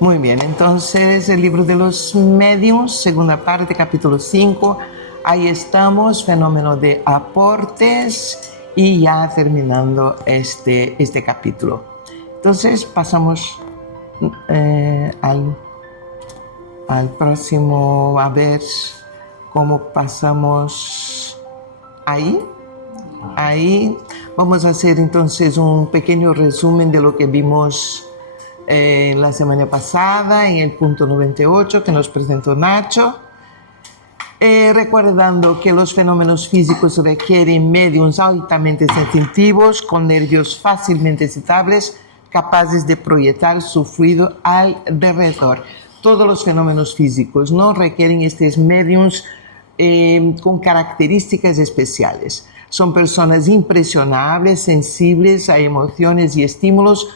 Muy bien, entonces el libro de los medios, segunda parte, capítulo 5. Ahí estamos, fenómeno de aportes y ya terminando este capítulo. Entonces pasamos al próximo, a ver cómo pasamos ahí. Ahí vamos a hacer entonces un pequeño resumen de lo que vimos la semana pasada en el punto 98 que nos presentó Nacho, recordando que los fenómenos físicos requieren mediums altamente sensitivos con nervios fácilmente excitables capaces de proyectar su fluido alrededor. Todos los fenómenos físicos no requieren estos mediums con características especiales. Son personas impresionables, sensibles a emociones y estímulos.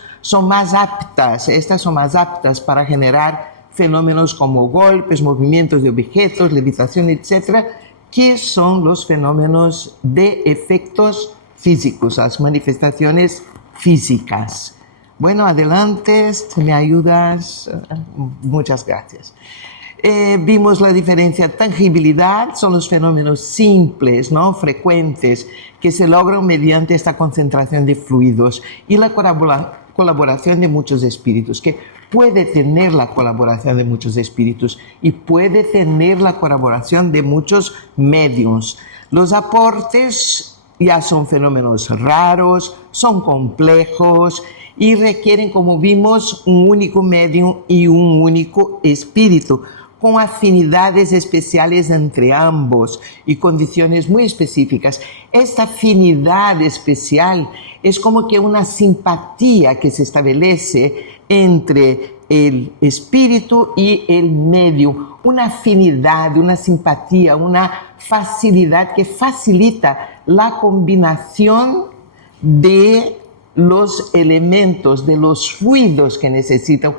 Estas son más aptas para generar fenómenos como golpes, movimientos de objetos, levitación, etc., que son los fenómenos de efectos físicos, las manifestaciones físicas. Bueno, adelante, ¿me ayudas? Muchas gracias. Vimos la diferencia. Tangibilidad son los fenómenos simples, ¿no? Frecuentes, que se logran mediante esta concentración de fluidos y la colaboración de muchos espíritus, que puede tener la colaboración de muchos espíritus y puede tener la colaboración de muchos mediums. Los aportes ya son fenómenos raros, son complejos y requieren, como vimos, un único medium y un único espíritu, con afinidades especiales entre ambos y condiciones muy específicas. Esta afinidad especial es como que una simpatía que se establece entre el espíritu y el medium, una afinidad, una simpatía, una facilidad que facilita la combinación de los elementos, de los fluidos que necesitan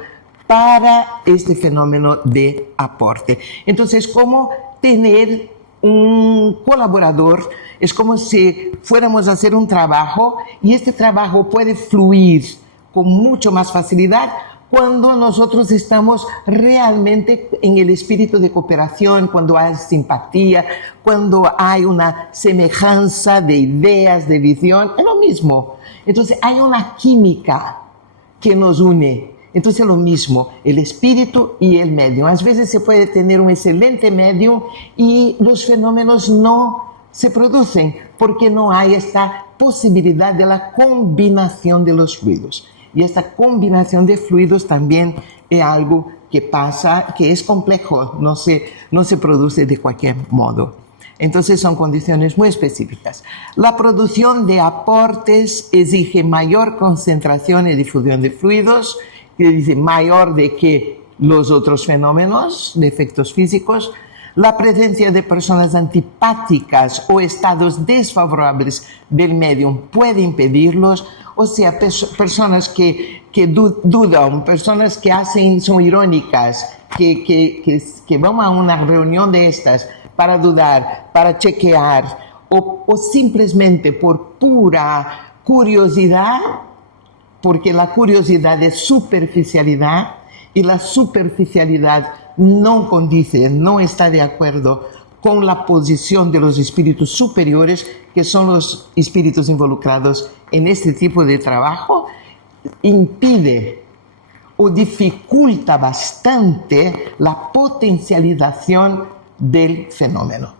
para este fenómeno de aporte. Entonces, ¿cómo tener un colaborador? Es como si fuéramos a hacer un trabajo y este trabajo puede fluir con mucho más facilidad cuando nosotros estamos realmente en el espíritu de cooperación, cuando hay simpatía, cuando hay una semejanza de ideas, de visión, es lo mismo. Entonces hay una química que nos une. Entonces lo mismo, el espíritu y el medium. A veces se puede tener un excelente medium y los fenómenos no se producen porque no hay esta posibilidad de la combinación de los fluidos. Y esta combinación de fluidos también es algo que pasa, que es complejo, no se produce de cualquier modo. Entonces son condiciones muy específicas. La producción de aportes exige mayor concentración y difusión de fluidos, que dice mayor de que los otros fenómenos de efectos físicos. La presencia de personas antipáticas o estados desfavorables del medium puede impedirlos, o sea, personas que dudan, personas que son irónicas, que van a una reunión de estas para dudar, para chequear, o simplemente por pura curiosidad, porque la curiosidad es superficialidad y la superficialidad no condice, no está de acuerdo con la posición de los espíritus superiores, que son los espíritus involucrados en este tipo de trabajo, impide o dificulta bastante la potencialización del fenómeno.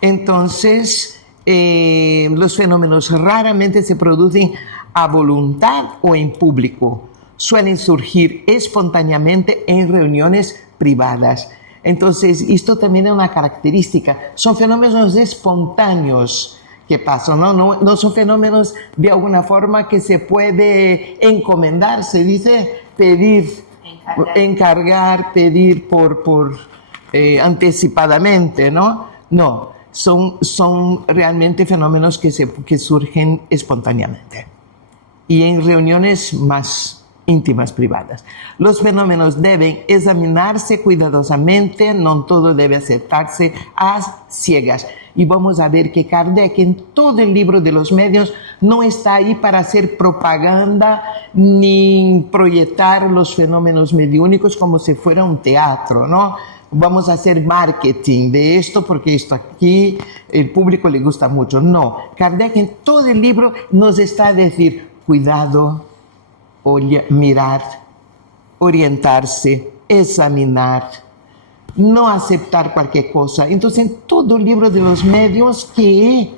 Entonces, los fenómenos raramente se producen a voluntad o en público. Suelen surgir espontáneamente en reuniones privadas. Entonces, esto también es una característica. Son fenómenos espontáneos que pasan, no son fenómenos de alguna forma que se puede encomendar, se dice pedir, encargar, pedir por anticipadamente, ¿no? No, son realmente fenómenos que surgen espontáneamente y en reuniones más íntimas, privadas. Los fenómenos deben examinarse cuidadosamente, no todo debe aceptarse a ciegas. y vamos a ver que Kardec en todo el libro de los medios no está ahí para hacer propaganda ni proyectar los fenómenos mediúnicos como si fuera un teatro, ¿no? Vamos a hacer marketing de esto porque esto aquí el público le gusta mucho. No, Kardec en todo el libro nos está a decir, cuidado, mirar, orientarse, examinar, no aceptar cualquier cosa. Entonces, en todo el libro de los medios, que es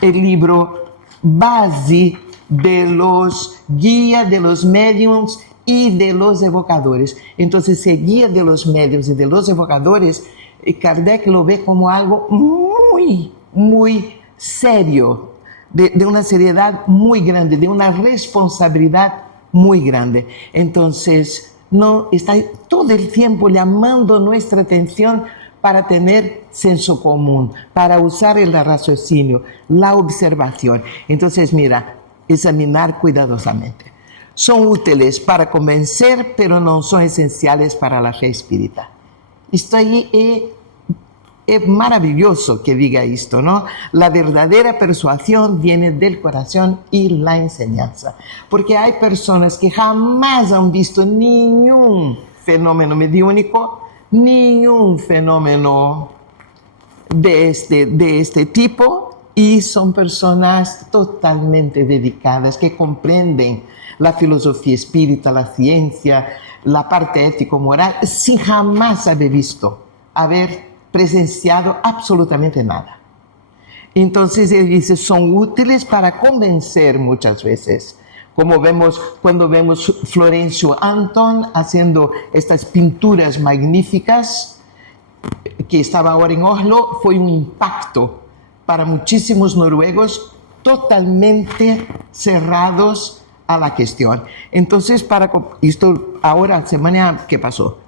el libro base de los guías de los mediums y de los evocadores. Entonces, el guía de los medios y de los evocadores, Kardec lo ve como algo muy, muy serio, de una seriedad muy grande, de una responsabilidad muy grande. Entonces, no está todo el tiempo llamando nuestra atención para tener senso común, para usar el raciocinio, la observación. Entonces, mira, examinar cuidadosamente. Son útiles para convencer, pero no son esenciales para la fe espírita. Esto ahí es maravilloso que diga esto, ¿no? La verdadera persuasión viene del corazón y la enseñanza. Porque hay personas que jamás han visto ningún fenómeno mediúnico, ningún fenómeno de este tipo, y son personas totalmente dedicadas, que comprenden la filosofía espírita, la ciencia, la parte ético-moral, sin jamás haber presenciado absolutamente nada. Entonces él dice, son útiles para convencer muchas veces. Como vemos cuando vemos Florencio Anton haciendo estas pinturas magníficas, que estaba ahora en Oslo, fue un impacto para muchísimos noruegos totalmente cerrados a la cuestión. Entonces, esto ahora, semana que pasó.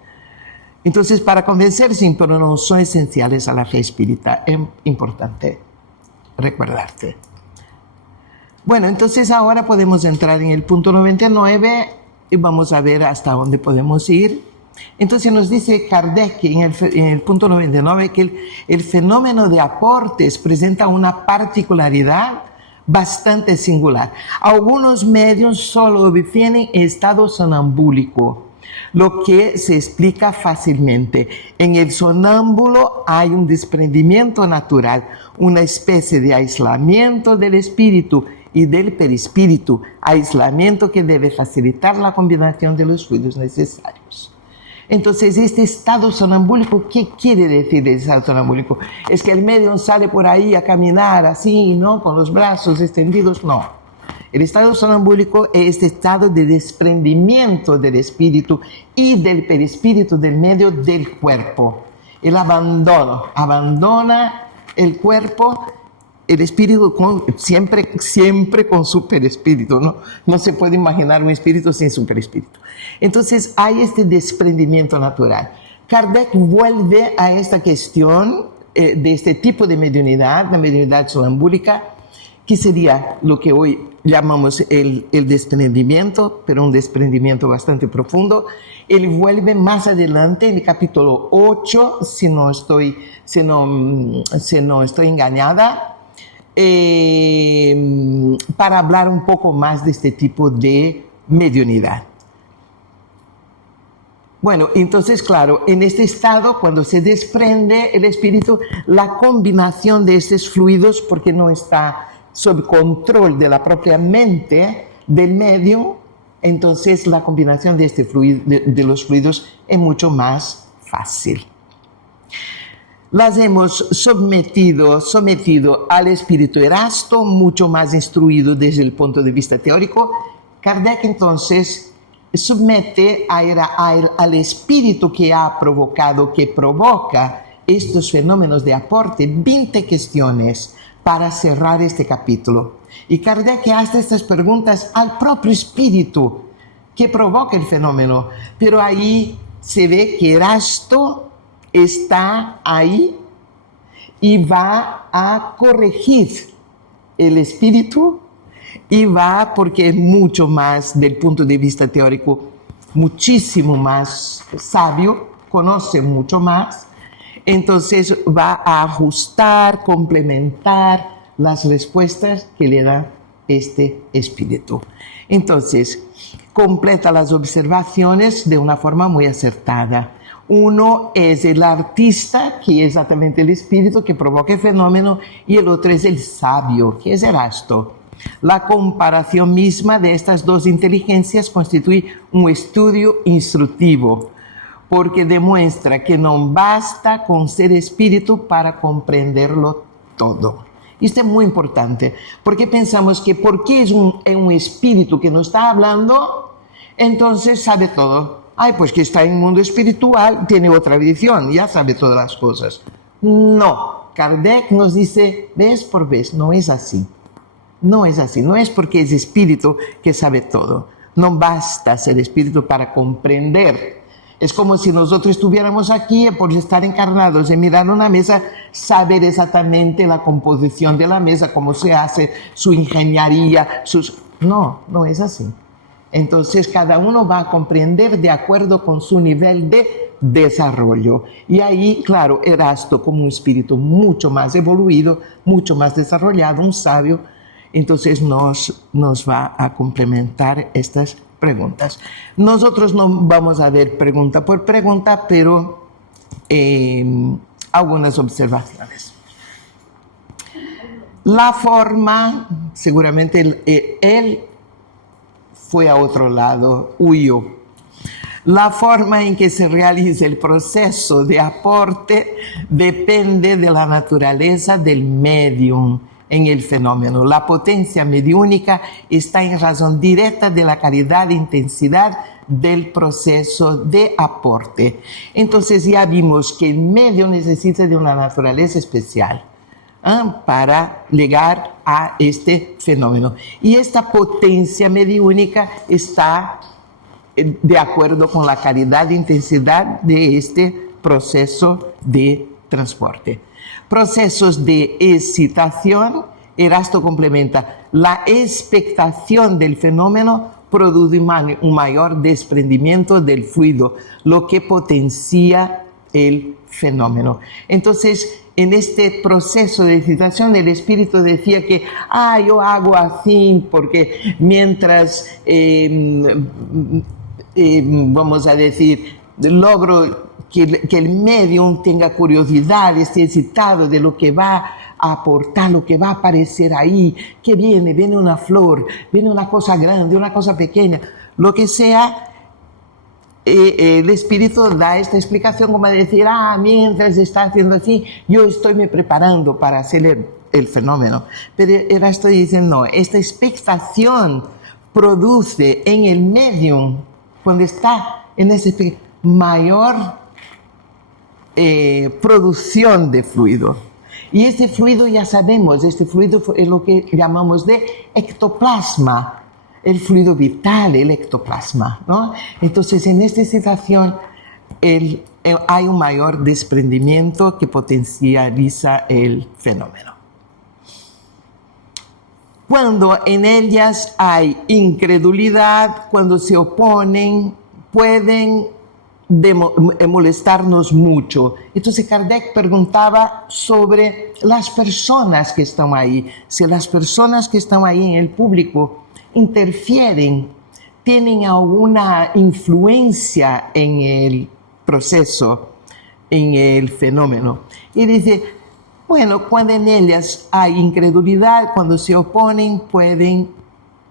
Entonces, para convencer, sí, pero no son esenciales a la fe espírita. Es importante recordarte. Bueno, entonces ahora podemos entrar en el punto 99 y vamos a ver hasta dónde podemos ir. Entonces nos dice Kardec en el punto 99 que el fenómeno de aportes presenta una particularidad bastante singular. Algunos medios solo definen estado sonambúlico, lo que se explica fácilmente. En el sonámbulo hay un desprendimiento natural, una especie de aislamiento del espíritu y del perispíritu, aislamiento que debe facilitar la combinación de los fluidos necesarios. Entonces, este estado sonambúlico, ¿qué quiere decir el estado sonambúlico? ¿Es que el medium sale por ahí a caminar así, ¿no?, con los brazos extendidos? No. El estado sonambúlico es este estado de desprendimiento del espíritu y del perispíritu del medio del cuerpo. El abandono, abandona el cuerpo, el espíritu siempre con su perispíritu, ¿no? No se puede imaginar un espíritu sin su perispíritu. Entonces hay este desprendimiento natural. Kardec vuelve a esta cuestión de este tipo de mediunidad, la mediunidad sonambúlica, que sería lo que hoy llamamos el desprendimiento, pero un desprendimiento bastante profundo. Él vuelve más adelante en el capítulo 8, si no estoy engañada, para hablar un poco más de este tipo de mediunidad. Bueno, entonces, claro, en este estado, cuando se desprende el espíritu, la combinación de estos fluidos, porque no está sob control de la propia mente del medio, entonces la combinación de, de los fluidos es mucho más fácil. Las hemos sometido al espíritu Erasto, mucho más instruido desde el punto de vista teórico. Kardec entonces somete al espíritu que ha provocado, que provoca estos fenómenos de aporte, 20 cuestiones para cerrar este capítulo. Y Kardec hace estas preguntas al propio espíritu que provoca el fenómeno. Pero ahí se ve que Erasto está ahí y va a corregir el espíritu, y va, porque es mucho más, del punto de vista teórico, muchísimo más sabio, conoce mucho más, Entonces va a ajustar, complementar las respuestas que le da este espíritu. Entonces, completa las observaciones de una forma muy acertada. Uno es el artista, que es exactamente el espíritu que provoca el fenómeno, y el otro es el sabio, que es Erasto. La comparación misma de estas dos inteligencias constituye un estudio instructivo, porque demuestra que no basta con ser espíritu para comprenderlo todo. Esto es muy importante, porque pensamos que porque es un espíritu que nos está hablando, entonces sabe todo. Ay, pues que está en el mundo espiritual, tiene otra visión, ya sabe todas las cosas. No, Kardec nos dice vez por vez, no es así. No es así, no es porque es espíritu que sabe todo. No basta ser espíritu para comprender. Es como si nosotros estuviéramos aquí por estar encarnados y mirar una mesa, saber exactamente la composición de la mesa, cómo se hace, su ingeniería, No, no es así. Entonces cada uno va a comprender de acuerdo con su nivel de desarrollo. Y ahí, claro, Erasto como un espíritu mucho más evoluido, mucho más desarrollado, un sabio, entonces nos va a complementar estas preguntas. Nosotros no vamos a ver pregunta por pregunta, pero algunas observaciones. La forma, seguramente él fue a otro lado, huyó. La forma en que se realiza el proceso de aporte depende de la naturaleza del medium en el fenómeno. La potencia mediúnica está en razón directa de la calidad e intensidad del proceso de aporte. Entonces ya vimos que el medio necesita de una naturaleza especial para llegar a este fenómeno. Y esta potencia mediúnica está de acuerdo con la calidad e intensidad de este proceso de transporte. Procesos de excitación, Erasto complementa, la expectación del fenómeno produce un mayor desprendimiento del fluido, lo que potencia el fenómeno. Entonces, en este proceso de excitación, el espíritu decía que, yo hago así porque mientras, vamos a decir, logro que el medium tenga curiosidad, esté excitado de lo que va a aportar, lo que va a aparecer ahí, que viene una flor, viene una cosa grande, una cosa pequeña, lo que sea. El espíritu da esta explicación como decir, mientras está haciendo así, yo estoy me preparando para hacer el fenómeno. Pero ahora estoy diciendo, no, esta expectación produce en el medium, cuando está en ese mayor producción de fluido. Y este fluido ya sabemos, este fluido es lo que llamamos de ectoplasma, el fluido vital, el ectoplasma, ¿no? Entonces, en esta situación hay un mayor desprendimiento que potencializa el fenómeno. Cuando en ellas hay incredulidad, cuando se oponen, pueden molestarnos mucho. Entonces Kardec preguntaba sobre las personas que están ahí, si las personas que están ahí en el público interfieren, tienen alguna influencia en el proceso, en el fenómeno. Y dice, bueno, cuando en ellas hay incredulidad, cuando se oponen, pueden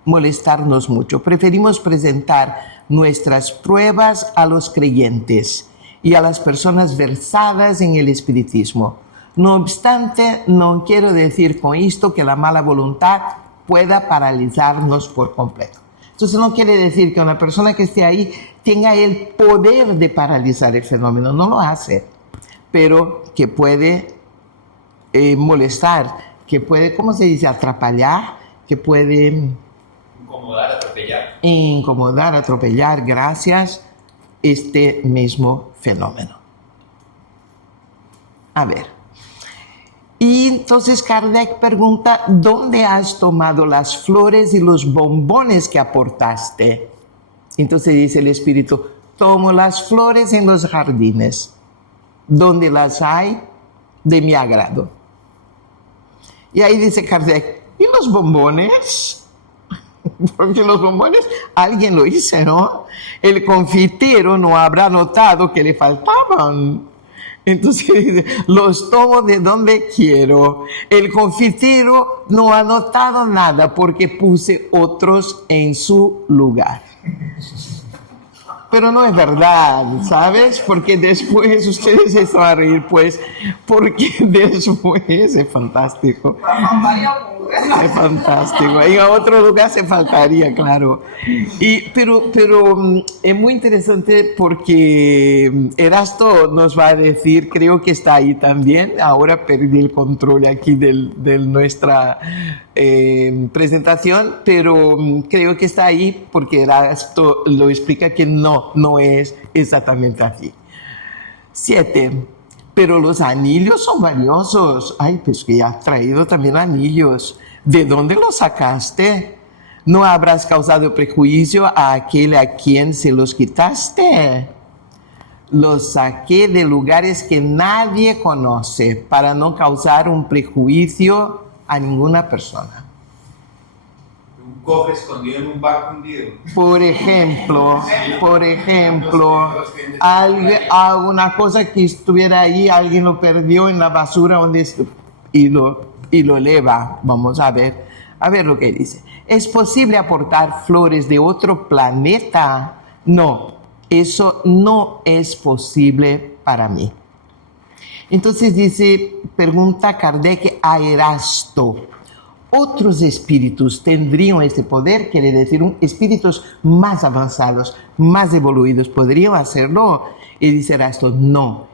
molestarnos mucho. Preferimos presentar nuestras pruebas a los creyentes y a las personas versadas en el espiritismo. No obstante, no quiero decir con esto que la mala voluntad pueda paralizarnos por completo. Entonces no quiere decir que una persona que esté ahí tenga el poder de paralizar el fenómeno, no lo hace, pero que puede molestar, que puede, ¿cómo se dice? Atrapallar, que puede incomodar, atropellar, gracias, este mismo fenómeno. A ver. Y entonces Kardec pregunta, ¿dónde has tomado las flores y los bombones que aportaste? Entonces dice el espíritu, tomo las flores en los jardines. donde las hay de mi agrado. Y ahí dice Kardec, ¿y los bombones? Porque los bombones alguien lo hizo, ¿no? El confitero no habrá notado que le faltaban. Entonces los tomo de donde quiero. El confitero no ha notado nada porque puse otros en su lugar. Pero no es verdad, ¿sabes? Porque después ustedes se van a reír, pues, porque después es fantástico. Es fantástico. En otro lugar se faltaría, claro. Pero es muy interesante porque Erasto nos va a decir, creo que está ahí también, ahora perdí el control aquí de nuestra presentación, pero creo que está ahí porque Erasto lo explica que no es exactamente así. 7. Pero los anillos son valiosos. Ay, pues que has traído también anillos. ¿De dónde los sacaste? ¿No habrás causado prejuicio a aquel a quien se los quitaste? Los saqué de lugares que nadie conoce para no causar un prejuicio a ninguna persona. Un cofre escondido en un barco hundido. Por ejemplo, alguna cosa que estuviera ahí, alguien lo perdió en la basura y lo eleva. Vamos a ver lo que dice. ¿Es posible aportar flores de otro planeta? No, eso no es posible para mí. Entonces pregunta Kardec a Erasto. Otros espíritus tendrían este poder, quiere decir, espíritus más avanzados, más evoluidos, ¿podrían hacerlo? Y dice Erasto, no,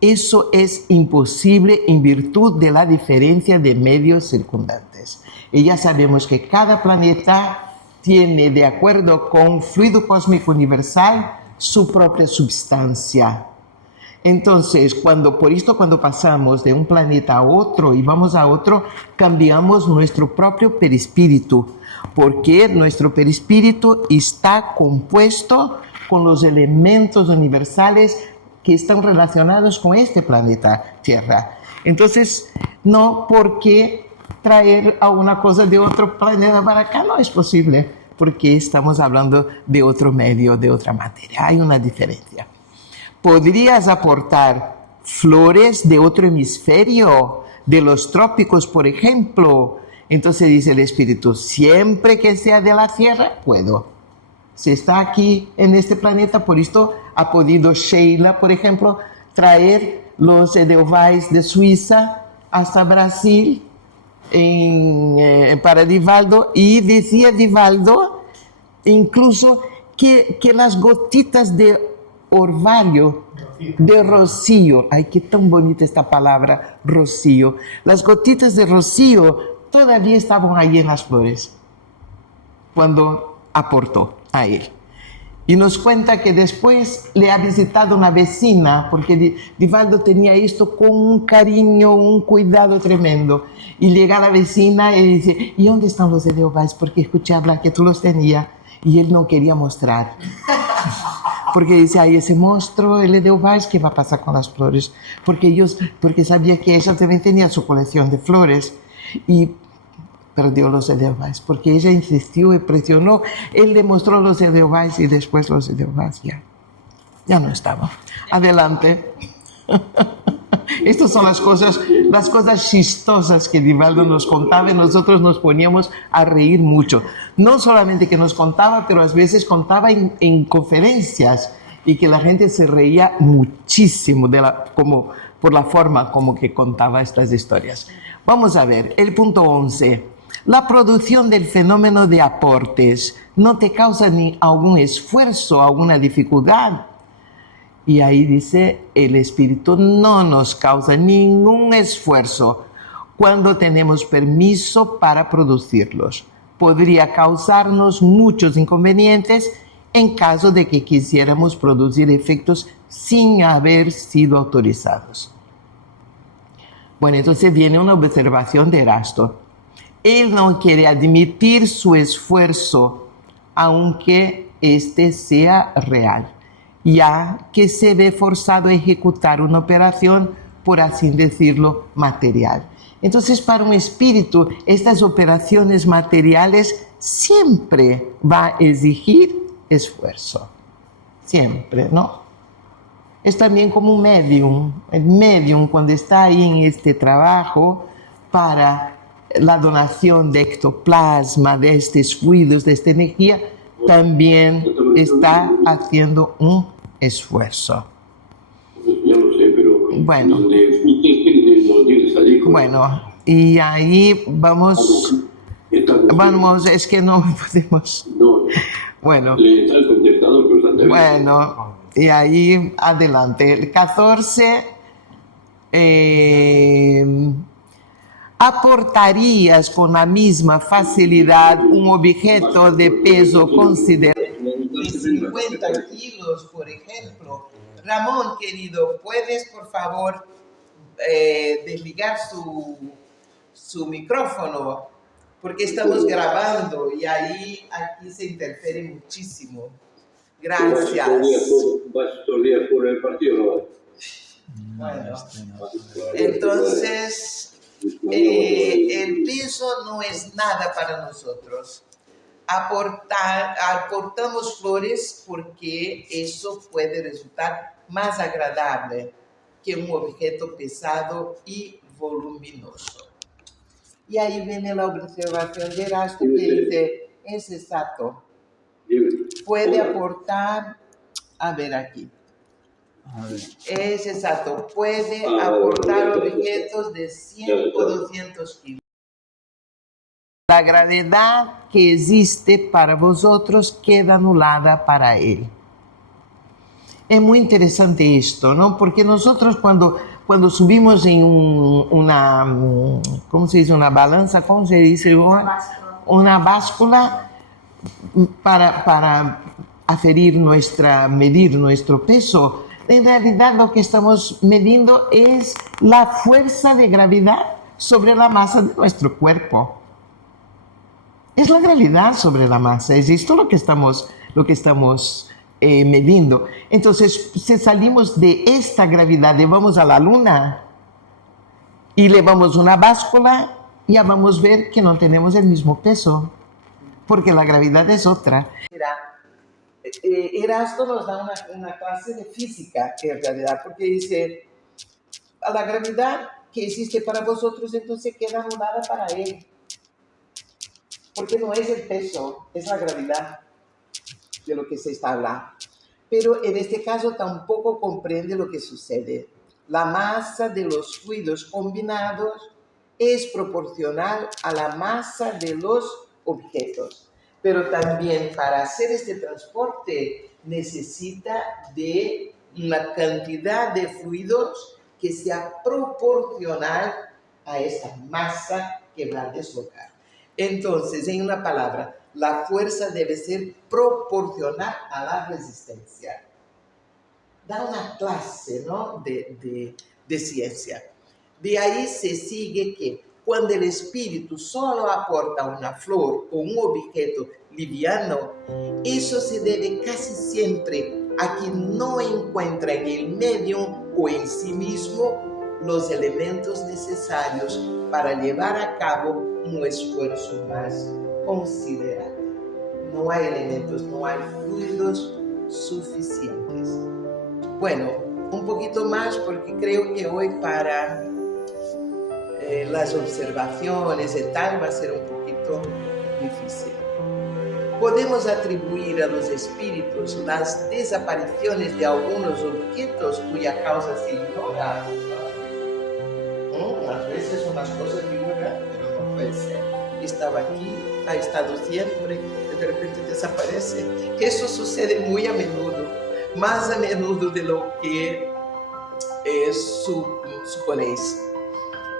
eso es imposible en virtud de la diferencia de medios circundantes. Y ya sabemos que cada planeta tiene, de acuerdo con fluido cósmico universal, su propia substancia. Entonces, cuando pasamos de un planeta a otro y vamos a otro, cambiamos nuestro propio perispíritu, porque nuestro perispíritu está compuesto con los elementos universales que están relacionados con este planeta Tierra. Entonces, no, porque traer a una cosa de otro planeta para acá no es posible, porque estamos hablando de otro medio, de otra materia. Hay una diferencia. ¿Podrías aportar flores de otro hemisferio, de los trópicos, por ejemplo? Entonces dice el espíritu, siempre que sea de la Tierra, puedo. Si está aquí en este planeta, por esto ha podido Sheila, por ejemplo, traer los edelweiss de Suiza hasta Brasil para Divaldo, y decía Divaldo incluso que las gotitas de orvallo, de rocío, ay, qué tan bonita esta palabra, rocío, las gotitas de rocío todavía estaban ahí en las flores cuando aportó a él. Y nos cuenta que después le ha visitado una vecina, porque Divaldo tenía esto con un cariño, un cuidado tremendo. Y llega la vecina y dice, ¿y dónde están los edelweiss? Porque escuché hablar que tú los tenías. Y él no quería mostrar. Porque dice, ay, ese monstruo, el edelweiss, ¿qué va a pasar con las flores? Porque sabía que ella también tenía su colección de flores. Y perdió los edelweiss, porque ella insistió y presionó. Él le mostró los edelweiss y después los edelweiss ya no estaban. Adelante. Estas son las cosas chistosas que Divaldo nos contaba y nosotros nos poníamos a reír mucho. No solamente que nos contaba, pero a veces contaba en conferencias y que la gente se reía muchísimo como por la forma como que contaba estas historias. Vamos a ver, el punto 11. La producción del fenómeno de aportes no te causa ni algún esfuerzo, alguna dificultad. Y ahí dice, el espíritu no nos causa ningún esfuerzo cuando tenemos permiso para producirlos. Podría causarnos muchos inconvenientes en caso de que quisiéramos producir efectos sin haber sido autorizados. Bueno, entonces viene una observación de Erasto. Él no quiere admitir su esfuerzo, aunque este sea real. ya que se ve forzado a ejecutar una operación, por así decirlo, material. Entonces, para un espíritu, estas operaciones materiales siempre va a exigir esfuerzo. Siempre, ¿no? Es también como un medium. El medium, cuando está ahí en este trabajo para la donación de ectoplasma, de estos fluidos, de esta energía, también está haciendo un esfuerzo. Ya lo sé, pero Bueno. donde usted espíritu no tiene salir. Bueno, y ahí vamos, es que no podemos. No, Bueno, le está el contestador que está bueno, y ahí adelante. El 14, ¿aportarías con la misma facilidad un objeto de peso considerable? De 50 kilos, por ejemplo. Ramón, querido, ¿puedes, por favor, desligar su micrófono? Porque estamos grabando y ahí aquí se interfiere muchísimo. Gracias. ¿Vas estos días por el partido? ¿No? Bueno, entonces, el peso no es nada para nosotros. Aportamos flores porque eso puede resultar más agradable que un objeto pesado y voluminoso. Y ahí viene la observación de Erasto que dice, es exacto, puede aportar, a ver aquí, es exacto, puede aportar objetos de 100 o 200 kilos. La gravedad que existe para vosotros queda anulada para él. Es muy interesante esto, ¿no? Porque nosotros cuando subimos en una, ¿cómo se dice? Una balanza, ¿cómo se dice? Una báscula para medir nuestro peso. En realidad lo que estamos midiendo es la fuerza de gravedad sobre la masa de nuestro cuerpo. Es la gravedad sobre la masa, es esto lo que estamos midiendo. Entonces, si salimos de esta gravedad y vamos a la luna y levamos una báscula, ya vamos a ver que no tenemos el mismo peso, porque la gravedad es otra. Erasto nos da una clase de física, en realidad, porque dice, a la gravedad que existe para vosotros, entonces queda anulada para él. Porque no es el peso, es la gravedad de lo que se está hablando. Pero en este caso tampoco comprende lo que sucede. La masa de los fluidos combinados es proporcional a la masa de los objetos. Pero también para hacer este transporte necesita de una cantidad de fluidos que sea proporcional a esta masa que va a deslocar. Entonces, en una palabra, la fuerza debe ser proporcional a la resistencia. Da una clase, ¿no? de ciencia. De ahí se sigue que cuando el espíritu solo aporta una flor o un objeto liviano, eso se debe casi siempre a que no encuentra en el medio o en sí mismo los elementos necesarios para llevar a cabo un esfuerzo más considerable. No hay elementos, no hay fluidos suficientes. Bueno, un poquito más porque creo que hoy para las observaciones y tal va a ser un poquito difícil. Podemos atribuir a los espíritus las desapariciones de algunos objetos cuya causa se ignora. A veces unas cosas figuran, pero no puede ser. Estaba aquí, ha estado siempre, de repente desaparece. Eso sucede muy a menudo, más a menudo de lo que suponéis.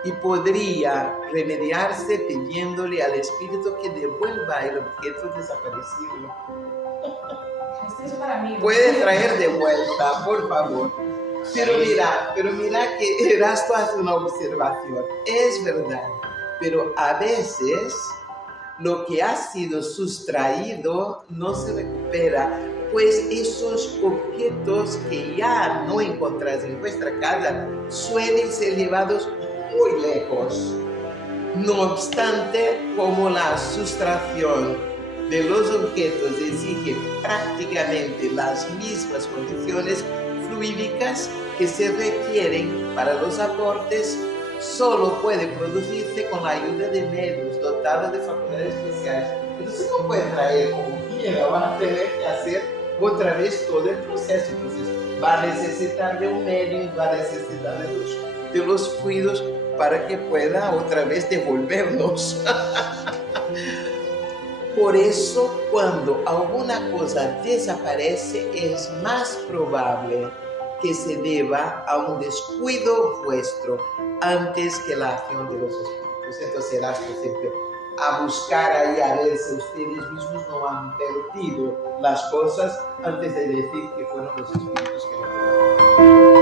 Y podría remediarse pidiéndole al espíritu que devuelva el objeto desaparecido. Esto es para mí. Puede traer de vuelta, por favor. Pero mira que Erasto hace una observación. Es verdad, pero a veces lo que ha sido sustraído no se recupera pues esos objetos que ya no encontrás en vuestra casa suelen ser llevados muy lejos. No obstante, como la sustracción de los objetos exige prácticamente las mismas condiciones fluídicas que se requieren para los aportes, solo puede producirse con la ayuda de medios dotados de facultades especiales. Entonces no puede traer como quiera, van a tener que hacer otra vez todo el proceso. Entonces va a necesitar de un medio, va a necesitar de los fluidos para que pueda otra vez devolvernos. Por eso, cuando alguna cosa desaparece, es más probable que se deba a un descuido vuestro antes que la acción de los espíritus. Entonces serás siempre a buscar ahí a ver si ustedes mismos no han perdido las cosas antes de decir que fueron los espíritus que lo llevaron.